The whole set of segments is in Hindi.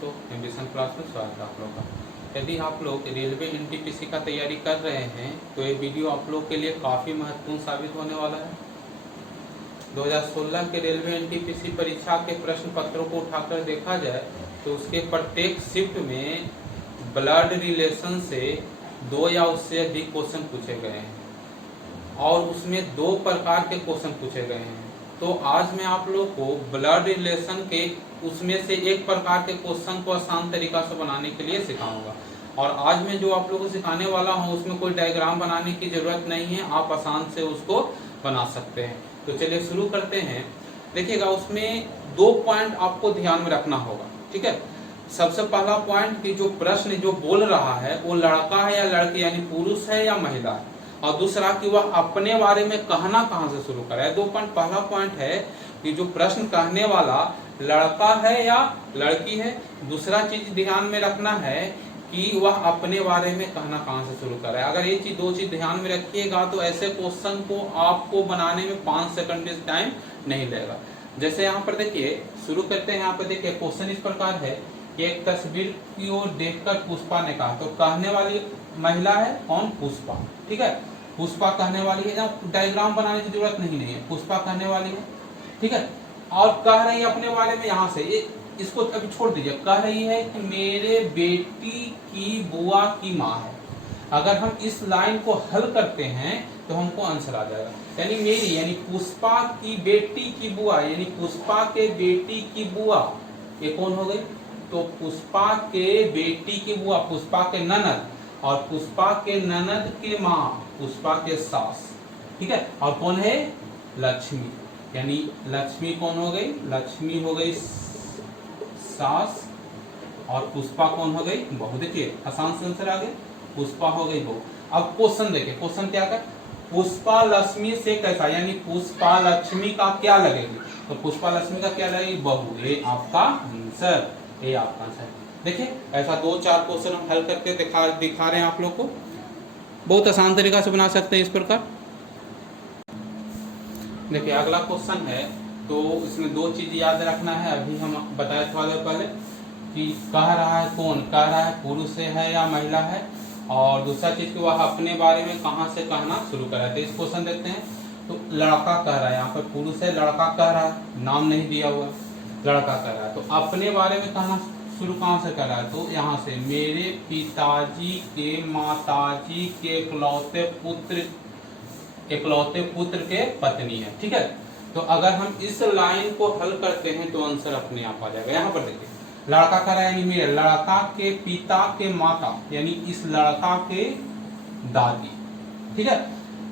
दोस्तों, एम्बिशन क्लास में स्वागत है आप लोगों का। यदि आप लोग रेलवे एनटीपीसी का तैयारी कर रहे हैं तो ये वीडियो आप लोग के लिए काफ़ी महत्वपूर्ण साबित होने वाला है। 2016 के रेलवे एनटीपीसी परीक्षा के प्रश्न पत्रों को उठाकर देखा जाए तो उसके प्रत्येक शिफ्ट में ब्लड रिलेशन से 2 या उससे अधिक क्वेश्चन पूछे गए हैं और उसमें 2 प्रकार के क्वेश्चन पूछे गए हैं। तो आज मैं आप लोग को ब्लड रिलेशन के उसमें से एक प्रकार के क्वेश्चन को आसान तरीका से बनाने के लिए सिखाऊंगा। और आज मैं जो आप लोगों को सिखाने वाला हूं उसमें कोई डायग्राम बनाने की जरूरत नहीं है, आप आसान से उसको बना सकते हैं। तो चलिए शुरू करते हैं। देखिएगा, उसमें 2 पॉइंट आपको ध्यान में रखना होगा, ठीक है। सबसे पहला पॉइंट कि जो प्रश्न जो बोल रहा है वो लड़का है या लड़की, यानी पुरुष है या महिला है, और दूसरा कि वह अपने बारे में कहना कहां से शुरू करे। 2 पॉइंट। पहला पॉइंट है कि जो प्रश्न कहने वाला लड़का है या लड़की है। दूसरा चीज ध्यान में रखना है कि वह अपने बारे में कहना कहां से शुरू करे। अगर ये चीज 2 चीज ध्यान में रखिएगा तो ऐसे क्वेश्चन को आपको बनाने में 5 सेकंड भी टाइम नहीं लगेगा। जैसे यहाँ पर देखिए, शुरू करते हैं। यहाँ पर देखिए क्वेश्चन इस प्रकार है कि एक तस्वीर की ओर देखकर पुष्पा ने कहा। तो कहने वाली महिला है कौन? पुष्पा, ठीक है। पुष्पा कहने वाली है, जहाँ डायग्राम बनाने की जरूरत नहीं है, पुष्पा कहने वाली है, ठीक है। और कह रही है अपने बारे में, यहाँ से इसको अभी छोड़ दीजिए, कह रही है कि मेरे बेटी की बुआ की माँ है। अगर हम इस लाइन को हल करते हैं तो हमको आंसर आ जाएगा। यानी मेरी यानी पुष्पा की बेटी की बुआ, यानी पुष्पा के बेटी की बुआ, ये कौन हो गई? तो पुष्पा के बेटी की बुआ, पुष्पा के ननद, और पुष्पा के ननद के माँ पुष्पा के सास, ठीक है। और कौन है? लक्ष्मी, यानी लक्ष्मी कौन हो गई? लक्ष्मी हो गई सास, और पुष्पा कौन हो गई? बहू। देखिए आसान से आंसर आ गया, पुष्पा हो गई बहू। अब क्वेश्चन देखिए, क्वेश्चन क्या कर, पुष्पा लक्ष्मी से कैसा, यानी पुष्पा लक्ष्मी का क्या लगेगी? तो पुष्पा लक्ष्मी का क्या लगेगी? बहू। ये आपका आंसर, ये आपका आंसर। देखिए ऐसा 2-4 क्वेश्चन हम हल करके दिखा रहे हैं आप लोग को। बहुत आसान तरीका से बना सकते हैं इस प्रकार। देखिए अगला क्वेश्चन है, तो इसमें 2 चीज याद रखना है। अभी हम बताए थे पहले कि कह रहा है कौन, कह रहा है पुरुष है या महिला है, और दूसरा चीज कि वह अपने बारे में कहां से कहना शुरू कर रहा है। तो इस क्वेश्चन देखते हैं। तो लड़का कह रहा है, यहाँ पर पुरुष है, लड़का कह रहा है, नाम नहीं दिया हुआ, लड़का कह रहा है। तो अपने बारे में कहना शुरू कहां से कर रहा है? तो यहाँ से, मेरे पिताजी के माताजी के इकलौते पुत्र के पत्नी है, ठीक है। तो अगर हम इस लाइन को हल करते हैं तो आंसर अपने आप आ जाएगा। यहाँ पर देखिए, लड़का कह रहा है यानी मेरे लड़का के पिता के माता, यानी इस लड़का के दादी, ठीक है।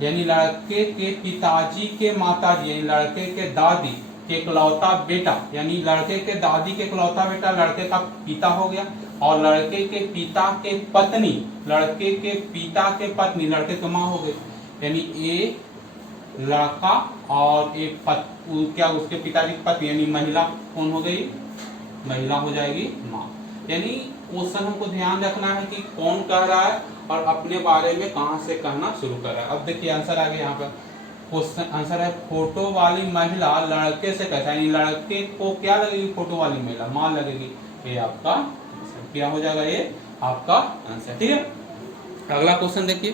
यानी लड़के के पिताजी के माताजी, यानी लड़के के दादी के इकलौता बेटा, यानी लड़के के दादी के इकलौता बेटा लड़के का पिता हो गया, और लड़के के पिता के पत्नी, लड़के के पिता के पत्नी लड़के की माँ हो गई। यानी एक लड़का और एक क्या उसके पिताजी की पत्नी, यानी महिला कौन हो गई? महिला हो जाएगी माँ। यानी क्वेश्चन हमको ध्यान रखना है कि कौन कह रहा है और अपने बारे में कहां से कहना शुरू कर रहा है। अब देखिए आंसर आ गया। यहाँ पर क्वेश्चन आंसर है, फोटो वाली महिला लड़के से कहता है, यानी लड़के को क्या लगेगी? फोटो वाली महिला माँ लगेगी। ये आपका आंसर क्या हो जाएगा? ये आपका आंसर, ठीक है। अगला क्वेश्चन देखिए।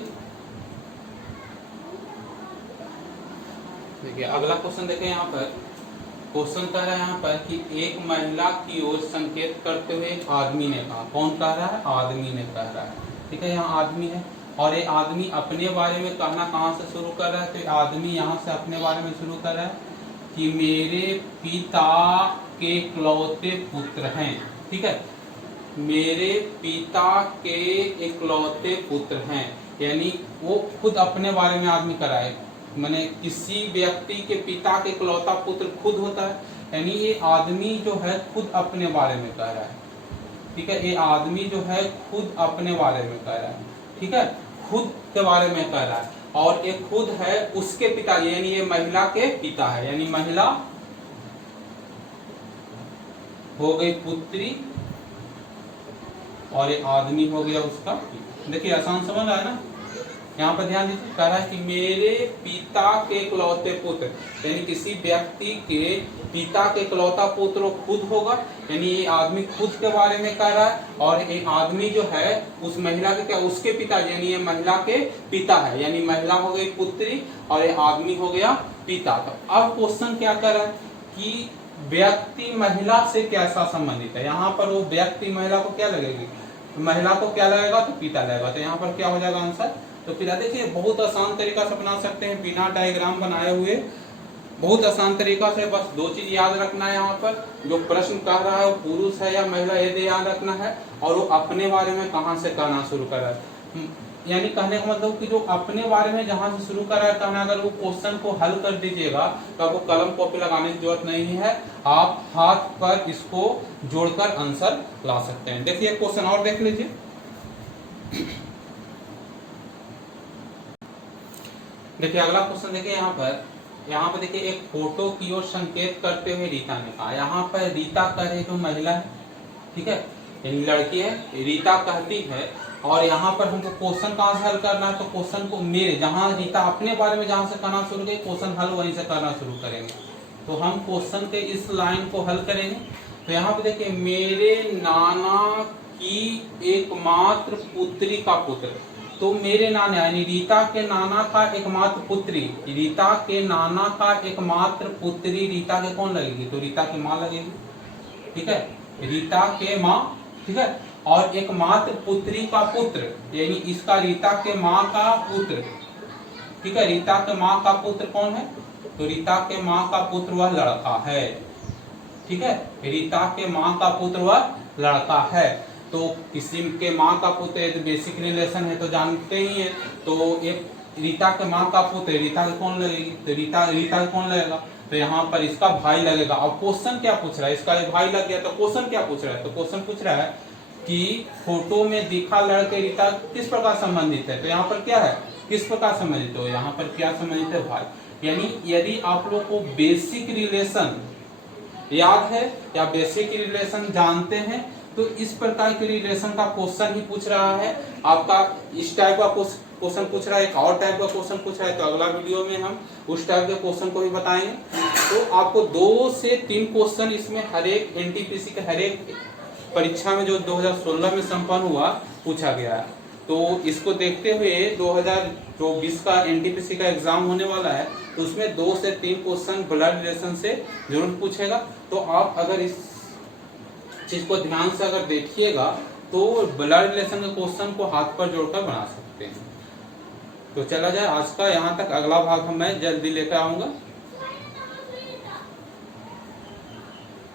देखिए अगला क्वेश्चन देखिए, यहाँ पर क्वेश्चन कह रहा है यहाँ पर कि एक महिला की ओर संकेत करते हुए एक आदमी ने कहा। कौन कह रहा है? आदमी ने कह रहा है, ठीक है। यहाँ आदमी है, और ये आदमी अपने बारे में कहना कहाँ से शुरू कर रहा है? तो आदमी यहाँ से अपने बारे में शुरू कर रहा है कि मेरे पिता के इकलौते पुत्र हैं, ठीक है। मेरे पिता के इकलौते पुत्र हैं, यानी वो खुद अपने बारे में आदमी कर रहा है। माने किसी व्यक्ति के पिता के इकलौता पुत्र खुद होता है, यानी ये आदमी जो है खुद अपने बारे में कह रहा है, ठीक है। ये आदमी जो है खुद अपने बारे में कह रहा है, ठीक है, खुद के बारे में कह रहा है। और ये खुद है उसके पिता, यानी ये महिला के पिता है, यानी महिला हो गई पुत्री और ये आदमी हो गया उसका। देखिए आसान समझ आया ना। यहाँ पर ध्यान दीजिए, कह रहा है कि मेरे पिता के इकलौते पुत्र, यानी किसी व्यक्ति के पिता के इकलौता पुत्र वो खुद होगा, यानी ये आदमी खुद के बारे में कह रहा है, और एक आदमी जो है उस महिला के क्या, उसके पिता, यानी ये महिला के पिता है, यानी महिला हो गई पुत्री और ये आदमी हो गया पिता। तो अब क्वेश्चन क्या कर रहा है कि व्यक्ति महिला से कैसा संबंधित है। यहाँ पर वो व्यक्ति महिला को क्या लगेगी, महिला को क्या लगेगा, तो पिता लगेगा। तो यहाँ पर क्या हो जाएगा आंसर, तो पिता। देखिए बहुत आसान तरीका से बना सकते हैं बिना डायग्राम बनाए हुए, बहुत आसान तरीका से। बस दो चीज याद रखना है, यहाँ पर जो प्रश्न कह रहा है वो पुरुष है या महिला, ये याद रखना है, और वो अपने बारे में कहाँ से कहना शुरू कर रहा है, यानी कहने का मतलब कि जो अपने बारे में जहां से शुरू कर रहा है कहना, अगर वो क्वेश्चन को हल कर दीजिएगा तो आपको कलम कॉपी लगाने की जरूरत नहीं है, आप हाथ पर इसको जोड़कर आंसर ला सकते हैं। देखिए क्वेश्चन और देख लीजिए। देखिए अगला क्वेश्चन देखिए, यहाँ पर देखिए एक फोटो की ओर संकेत करते हुए रीता ने कहा। यहाँ पर रीता कह रही जो महिला है, ठीक है, यानी लड़की है, रीता कहती है, और यहाँ पर हमको क्वेश्चन कहाँ से हल करना है, तो क्वेश्चन को मेरे, जहाँ रीता अपने बारे में जहाँ से करना शुरू करें, क्वेश्चन हल वहीं से करना शुरू करेंगे। तो हम क्वेश्चन के इस लाइन को हल करेंगे। तो यहाँ पे देखिए, मेरे नाना की एकमात्र पुत्री का पुत्र, तो मेरे नाना यानी रीता के नाना का एकमात्र पुत्री, रीता के नाना का एकमात्र पुत्री रीता के कौन लगेगी, तो रीता की माँ लगेगी, ठीक है, रीता के माँ, ठीक है, और एकमात्र पुत्री का पुत्र, यानी इसका रीता के माँ का पुत्र, ठीक है, रीता के माँ का पुत्र कौन है, तो रीता के माँ का पुत्र वह लड़का है, ठीक है, रीता के माँ का पुत्र वह लड़का है। तो किसी के माँ का पुत्र तो बेसिक रिलेशन है तो जानते ही है, तो एक रीता के माँ का पुत्र, रीता के कौन लगेगी, तो रीता के कौन लगेगा, तो यहाँ पर इसका भाई लगेगा। अब क्वेश्चन क्या पूछ रहा है, इसका भाई लग गया, तो क्वेश्चन क्या पूछ रहा है, तो क्वेश्चन पूछ रहा है कि फोटो में दिखा लड़के रीता किस प्रकार संबंधित है, तो यहाँ पर क्या है, किस प्रकार संबंधित हो, यहाँ पर क्या संबंधित है, भाई। यानी यदि आप लोग को बेसिक रिलेशन याद है या बेसिक रिलेशन जानते हैं, तो इस प्रकार के रिलेशन का क्वेश्चन ही पूछ रहा है आपका। इस टाइप का क्वेश्चन पूछ रहा है, एक और टाइप का क्वेश्चन पूछ रहा है, तो अगला वीडियो में हम उस टाइप के क्वेश्चन को भी बताएंगे। तो आपको 2 से 3 क्वेश्चन इसमें हर एक एनटीपीसी के हर एक परीक्षा में जो 2016 में संपन्न हुआ पूछा गया है। तो इसको देखते हुए 2024 का एनटीपीसी का एग्जाम होने वाला है, तो उसमें 2 से 3 क्वेश्चन ब्लड रिलेशन से जरूर पूछेगा। तो आप अगर इस चीज को ध्यान से अगर देखिएगा तो ब्लड रिलेशन के क्वेश्चन को हाथ पर जोड़कर बना सकते हैं। तो चला जाए आज का यहाँ तक, अगला भाग मैं जल्दी लेकर आऊंगा।